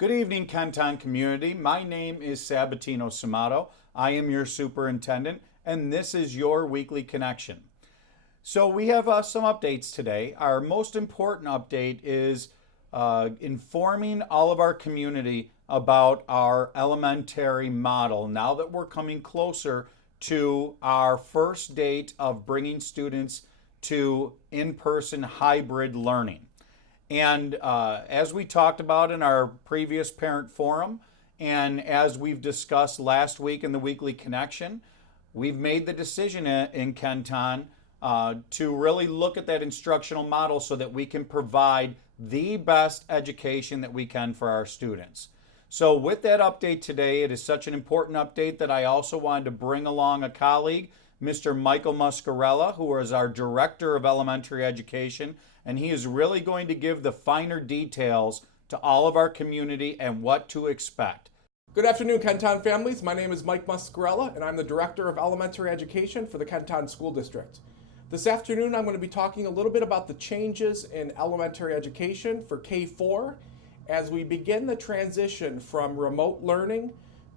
Good evening, Kenton community. My name is Sabatino Samato. I am your superintendent, and this is your weekly connection. So we have some updates today. Our most important update is informing all of our community about our elementary model now that we're coming closer to our first date of bringing students to in-person hybrid learning. And as we talked about in our previous parent forum, and as we've discussed last week in the weekly connection, we've made the decision in Kenton to really look at that instructional model so that we can provide the best education that we can for our students. So with that update today, it is such an important update that I also wanted to bring along a colleague, Mr. Michael Muscarella, who is our Director of Elementary Education, and he is really going to give the finer details to all of our community and what to expect. Good afternoon, Kenton families. My name is Mike Muscarella, and I'm the Director of Elementary Education for the Kenton School District. This afternoon, I'm going to be talking a little bit about the changes in elementary education for K-4 as we begin the transition from remote learning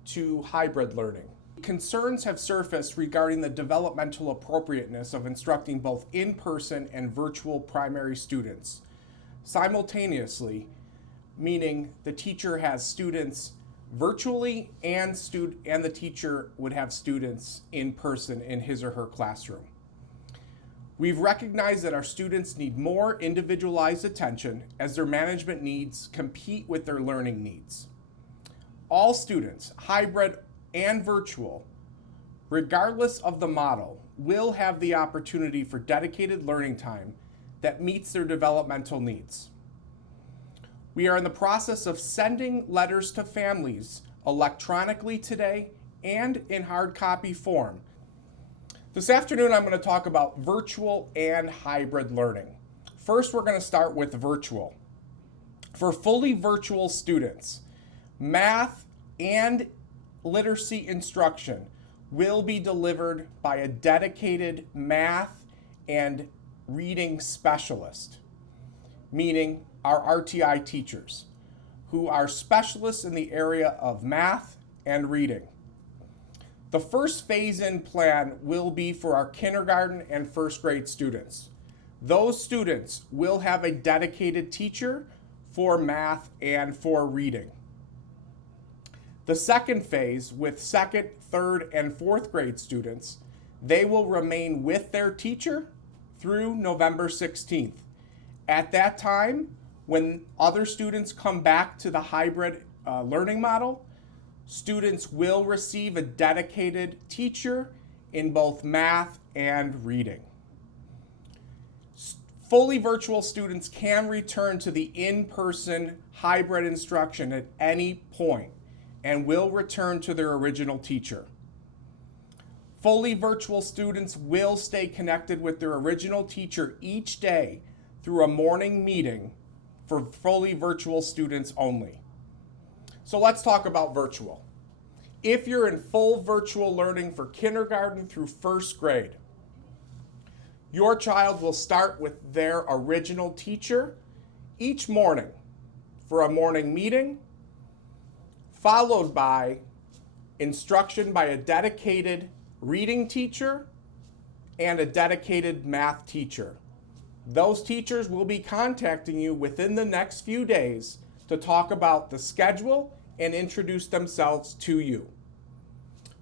to hybrid learning. Concerns have surfaced regarding the developmental appropriateness of instructing both in-person and virtual primary students simultaneously, meaning the teacher has students virtually and the teacher would have students in person in his or her classroom. We've recognized that our students need more individualized attention as their management needs compete with their learning needs. All students, hybrid and virtual, regardless of the model, will have the opportunity for dedicated learning time that meets their developmental needs. We are in the process of sending letters to families electronically today and in hard copy form. This afternoon, I'm going to talk about virtual and hybrid learning. First, we're going to start with virtual. For fully virtual students, math and literacy instruction will be delivered by a dedicated math and reading specialist, meaning our RTI teachers, who are specialists in the area of math and reading. The first phase-in plan will be for our kindergarten and first grade students. Those students will have a dedicated teacher for math and for reading. The second phase, with second, third, and fourth grade students, they will remain with their teacher through November 16th. At that time, when other students come back to the hybrid learning model, students will receive a dedicated teacher in both math and reading. Fully virtual students can return to the in-person hybrid instruction at any point and will return to their original teacher. Fully virtual students will stay connected with their original teacher each day through a morning meeting for fully virtual students only. So let's talk about virtual. If you're in full virtual learning for kindergarten through first grade, your child will start with their original teacher each morning for a morning meeting, followed by instruction by a dedicated reading teacher and a dedicated math teacher. Those teachers will be contacting you within the next few days to talk about the schedule and introduce themselves to you.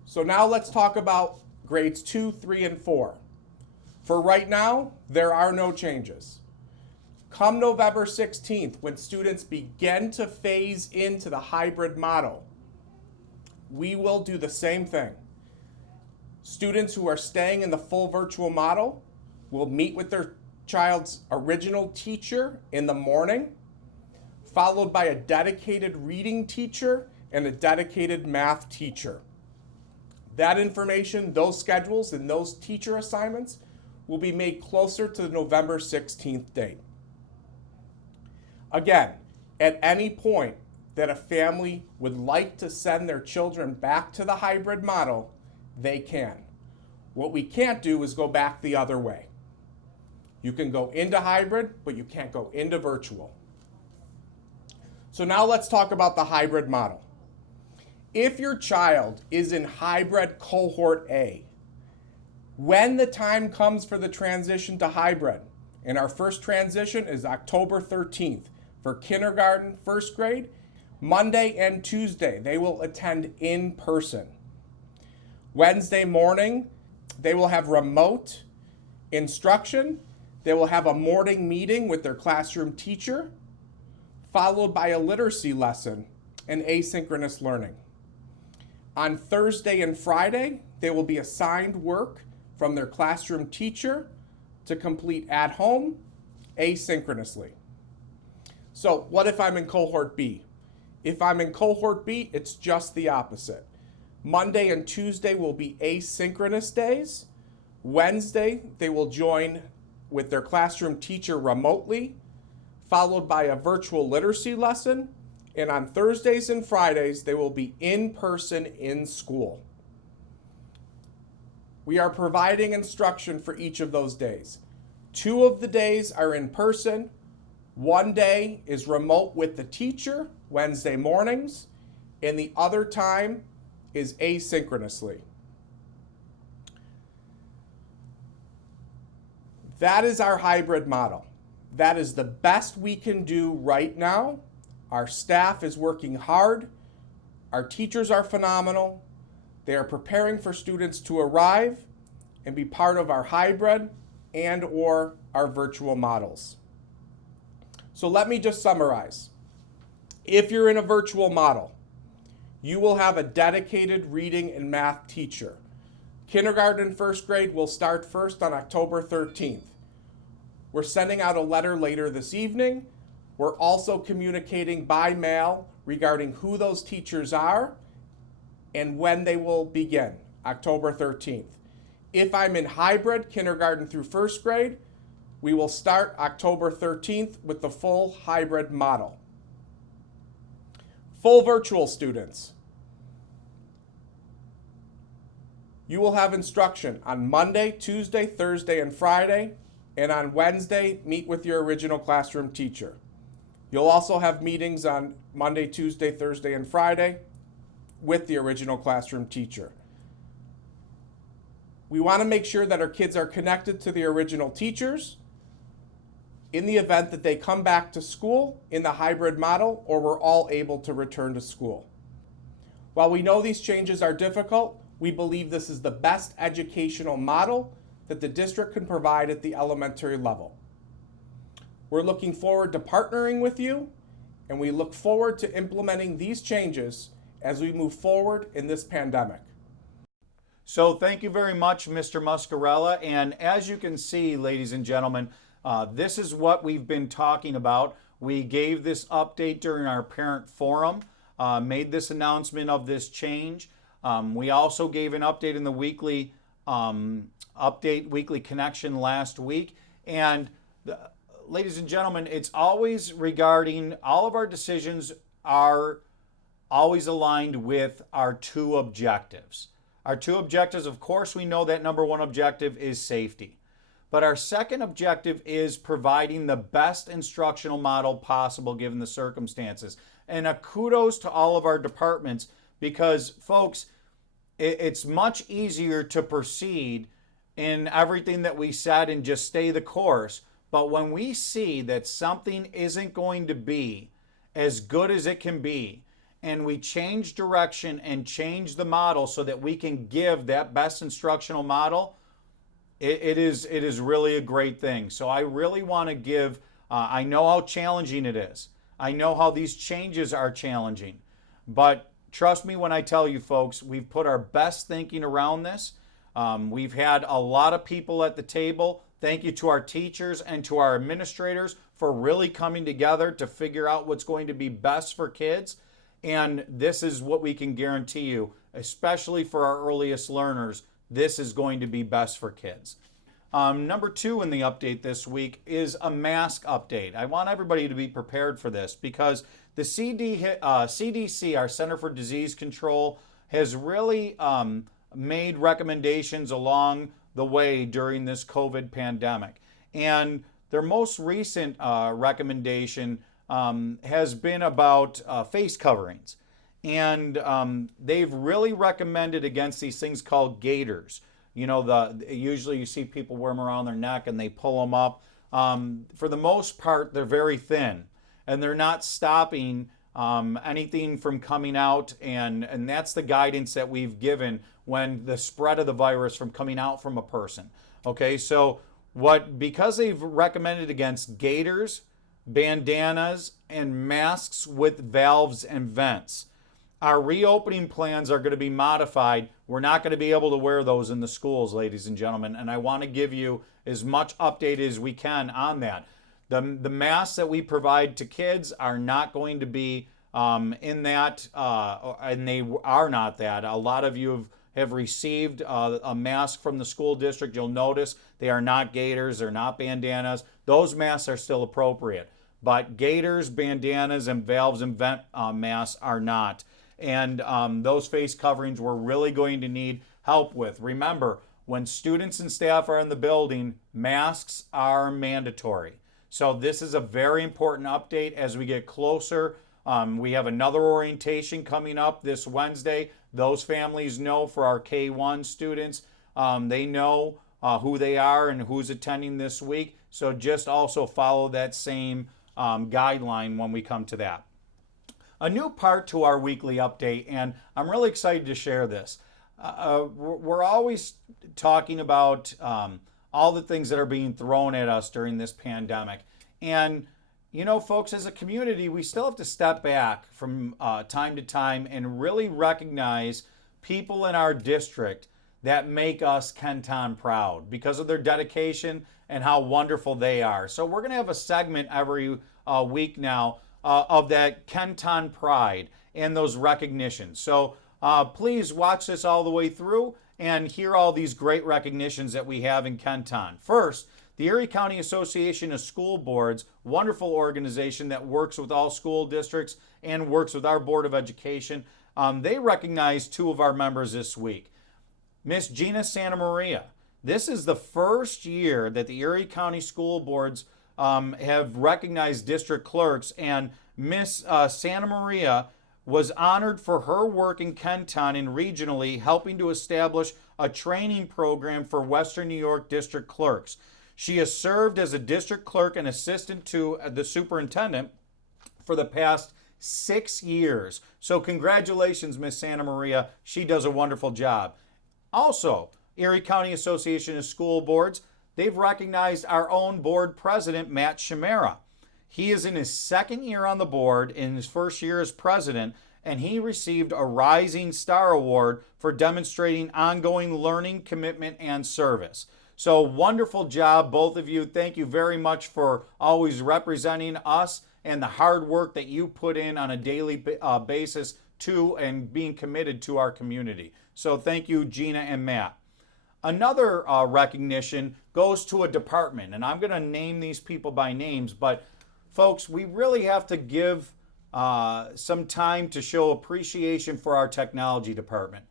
So now let's talk about grades 2, 3, and 4. For right now, there are no changes. Come November 16th, when students begin to phase into the hybrid model, we will do the same thing. Students who are staying in the full virtual model will meet with their child's original teacher in the morning, followed by a dedicated reading teacher and a dedicated math teacher. That information, those schedules, and those teacher assignments will be made closer to the November 16th date. Again, at any point that a family would like to send their children back to the hybrid model, they can. What we can't do is go back the other way. You can go into hybrid, but you can't go into virtual. So now let's talk about the hybrid model. If your child is in hybrid cohort A, when the time comes for the transition to hybrid, and our first transition is October 13th for kindergarten, first grade, Monday and Tuesday, they will attend in person. Wednesday morning, they will have remote instruction. They will have a morning meeting with their classroom teacher, followed by a literacy lesson and asynchronous learning. On Thursday and Friday, they will be assigned work from their classroom teacher to complete at home asynchronously. So what if I'm in cohort B? If I'm in cohort B, it's just the opposite. Monday and Tuesday will be asynchronous days. Wednesday, they will join with their classroom teacher remotely, followed by a virtual literacy lesson. And on Thursdays and Fridays, they will be in person in school. We are providing instruction for each of those days. 2 of the days are in person. 1 day is remote with the teacher, Wednesday mornings, and the other time is asynchronously. That is our hybrid model. That is the best we can do right now. Our staff is working hard. Our teachers are phenomenal. They are preparing for students to arrive and be part of our hybrid and or our virtual models. So let me just summarize. If you're in a virtual model, you will have a dedicated reading and math teacher. Kindergarten and first grade will start first on October 13th. We're sending out a letter later this evening. We're also communicating by mail regarding who those teachers are and when they will begin, October 13th. If I'm in hybrid, kindergarten through first grade, we will start October 13th with the full hybrid model. Full virtual students. You will have instruction on Monday, Tuesday, Thursday, and Friday, and on Wednesday, meet with your original classroom teacher. You'll also have meetings on Monday, Tuesday, Thursday, and Friday with the original classroom teacher. We want to make sure that our kids are connected to the original teachers in the event that they come back to school in the hybrid model or we're all able to return to school. While we know these changes are difficult, we believe this is the best educational model that the district can provide at the elementary level. We're looking forward to partnering with you, and we look forward to implementing these changes as we move forward in this pandemic. So thank you very much, Mr. Muscarella. And as you can see, ladies and gentlemen, this is what we've been talking about. We gave this update during our parent forum, made this announcement of this change. We also gave an update in the weekly weekly connection last week. And ladies and gentlemen, it's always regarding, all of our decisions are always aligned with our 2 objectives. Our 2 objectives, of course, we know that number 1 objective is safety. But our second objective is providing the best instructional model possible given the circumstances. And a kudos to all of our departments because, folks, it's much easier to proceed in everything that we said and just stay the course. But when we see that something isn't going to be as good as it can be, and we change direction and change the model so that we can give that best instructional model, it is really a great thing. So I really want to give, I know how challenging it is. I know how these changes are challenging. But trust me when I tell you, folks, we've put our best thinking around this. We've had a lot of people at the table. Thank you to our teachers and to our administrators for really coming together to figure out what's going to be best for kids. And this is what we can guarantee you, especially for our earliest learners, this is going to be best for kids. Number 2 in the update this week is a mask update. I want everybody to be prepared for this because the CDC, our Center for Disease Control, has really made recommendations along the way during this COVID pandemic. And their most recent recommendation has been about face coverings. And they've really recommended against these things called gaiters. You know, usually you see people wear them around their neck and they pull them up. For the most part, they're very thin and they're not stopping anything from coming out. And that's the guidance that we've given when the spread of the virus from coming out from a person. Okay, so because they've recommended against gaiters, bandanas, and masks with valves and vents. Our reopening plans are going to be modified. We're not going to be able to wear those in the schools, ladies and gentlemen, and I want to give you as much update as we can on that. The masks that we provide to kids are not going to be in that, and they are not that. A lot of you have received a mask from the school district. You'll notice they are not gaiters, they're not bandanas. Those masks are still appropriate, but gaiters, bandanas, and valves and vent masks are not. And those face coverings we're really going to need help with. Remember, when students and staff are in the building, masks are mandatory. So this is a very important update as we get closer. We have another orientation coming up this Wednesday. Those families know for our K-1 students, they know who they are and who's attending this week. So just also follow that same guideline when we come to that. A new part to our weekly update, and I'm really excited to share this. We're always talking about all the things that are being thrown at us during this pandemic. And, you know, folks, as a community, we still have to step back from time to time and really recognize people in our district that make us Kenton proud because of their dedication and how wonderful they are. So we're going to have a segment every week now of that Kenton pride and those recognitions. So please watch this all the way through and hear all these great recognitions that we have in Kenton. First, the Erie County Association of School Boards, wonderful organization that works with all school districts and works with our Board of Education. They recognize two of our members this week. Miss Gina Santa Maria. This is the first year that the Erie County School Boards have recognized district clerks, and Miss Santa Maria was honored for her work in Kenton and regionally helping to establish a training program for Western New York district clerks. She has served as a district clerk and assistant to the superintendent for the past 6 years. So congratulations, Miss Santa Maria. She does a wonderful job. Also, Erie County Association of School Boards, they've recognized our own board president, Matt Shimera. He is in his second year on the board, in his first year as president, and he received a Rising Star Award for demonstrating ongoing learning, commitment, and service. So wonderful job, both of you. Thank you very much for always representing us and the hard work that you put in on a daily basis to and being committed to our community. So thank you, Gina and Matt. Another recognition goes to a department, and I'm going to name these people by names, but folks, we really have to give some time to show appreciation for our technology department.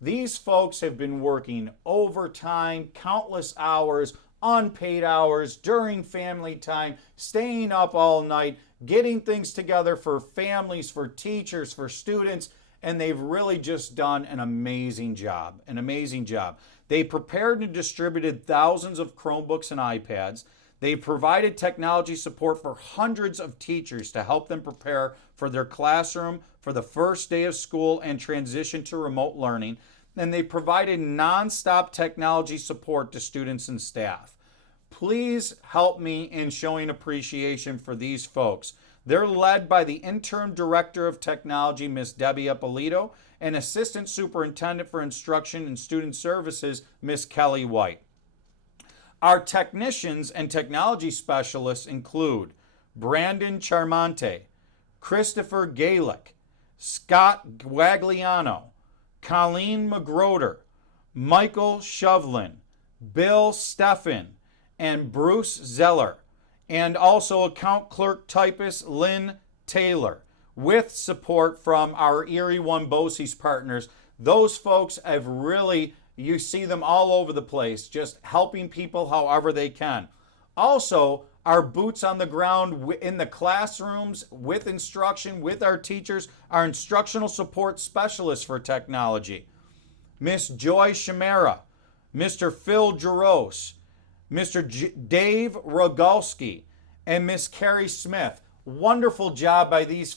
These folks have been working overtime, countless hours, unpaid hours, during family time, staying up all night, getting things together for families, for teachers, for students, and they've really just done an amazing job, They prepared and distributed thousands of Chromebooks and iPads. They provided technology support for hundreds of teachers to help them prepare for their classroom for the first day of school and transition to remote learning. And they provided nonstop technology support to students and staff. Please help me in showing appreciation for these folks. They're led by the Interim Director of Technology, Miss Debbie Ippolito, and Assistant Superintendent for Instruction and Student Services, Miss Kelly White. Our technicians and technology specialists include Brandon Charmante, Christopher Galick, Scott Guagliano, Colleen McGroder, Michael Shovlin, Bill Steffen, and Bruce Zeller, and also account clerk typist Lynn Taylor, with support from our Erie One BOCES partners. Those folks have really, you see them all over the place, just helping people however they can. Also, our boots on the ground in the classrooms with instruction, with our teachers, our instructional support specialists for technology, Miss Joy Shamara, Mr. Phil Jaros, Mr. Dave Rogalski, and Miss Carrie Smith. Wonderful job by these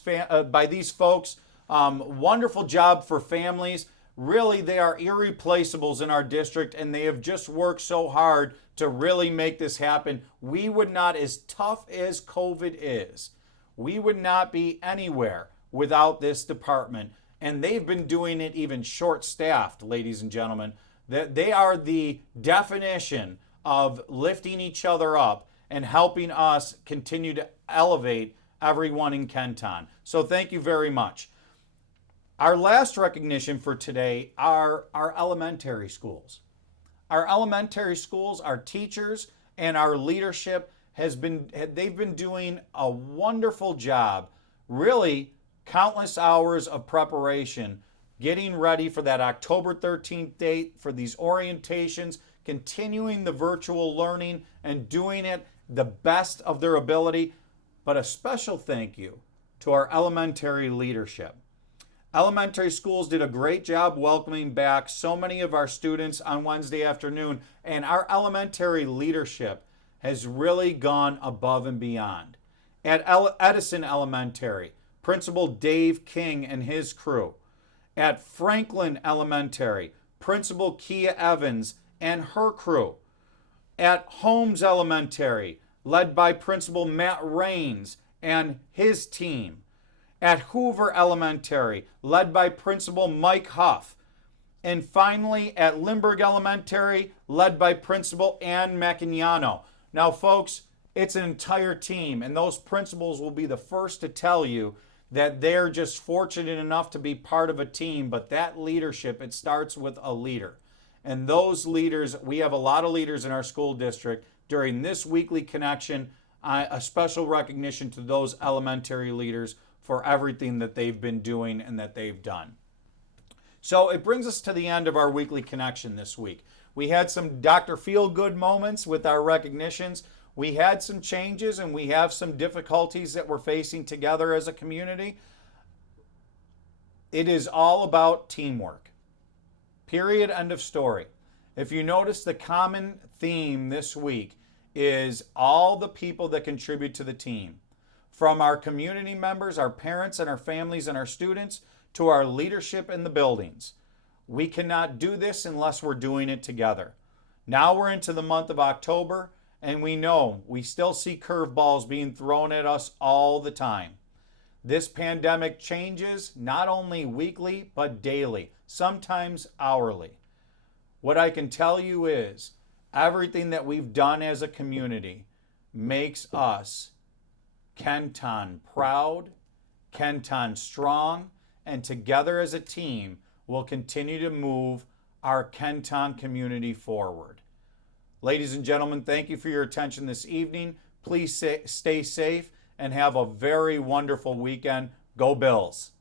folks. Wonderful job for families. Really, they are irreplaceables in our district, and they have just worked so hard to really make this happen. We would not, as tough as COVID is, we would not be anywhere without this department. And they've been doing it even short-staffed, ladies and gentlemen. They are the definition of lifting each other up and helping us continue to elevate everyone in Kenton. So thank you very much. Our last recognition for today are our elementary schools. Our elementary schools, our teachers, and our leadership they've been doing a wonderful job, really countless hours of preparation, getting ready for that October 13th date for these orientations, continuing the virtual learning and doing it the best of their ability. But a special thank you to our elementary leadership. Elementary schools did a great job welcoming back so many of our students on Wednesday afternoon, and our elementary leadership has really gone above and beyond. At Edison Elementary, Principal Dave King and his crew. At Franklin Elementary, Principal Kia Evans and her crew. At Holmes Elementary, led by Principal Matt Rains and his team. At Hoover Elementary, led by Principal Mike Huff. And finally, at Lindbergh Elementary, led by Principal Ann Macchignano. Now, folks, it's an entire team, and those principals will be the first to tell you that they're just fortunate enough to be part of a team, but that leadership, it starts with a leader. And those leaders, we have a lot of leaders in our school district. During this weekly connection, a special recognition to those elementary leaders for everything that they've been doing and that they've done. So it brings us to the end of our weekly connection this week. We had some Dr. Feel-Good moments with our recognitions. We had some changes and we have some difficulties that we're facing together as a community. It is all about teamwork. Period. End of story. If you notice, the common theme this week is all the people that contribute to the team. From our community members, our parents and our families and our students, to our leadership in the buildings. We cannot do this unless we're doing it together. Now we're into the month of October, and we know we still see curveballs being thrown at us all the time. This pandemic changes not only weekly, but daily, sometimes hourly. What I can tell you is everything that we've done as a community makes us Kenton proud, Kenton strong, and together as a team, we'll continue to move our Kenton community forward. Ladies and gentlemen, thank you for your attention this evening. Please stay safe and have a very wonderful weekend. Go Bills!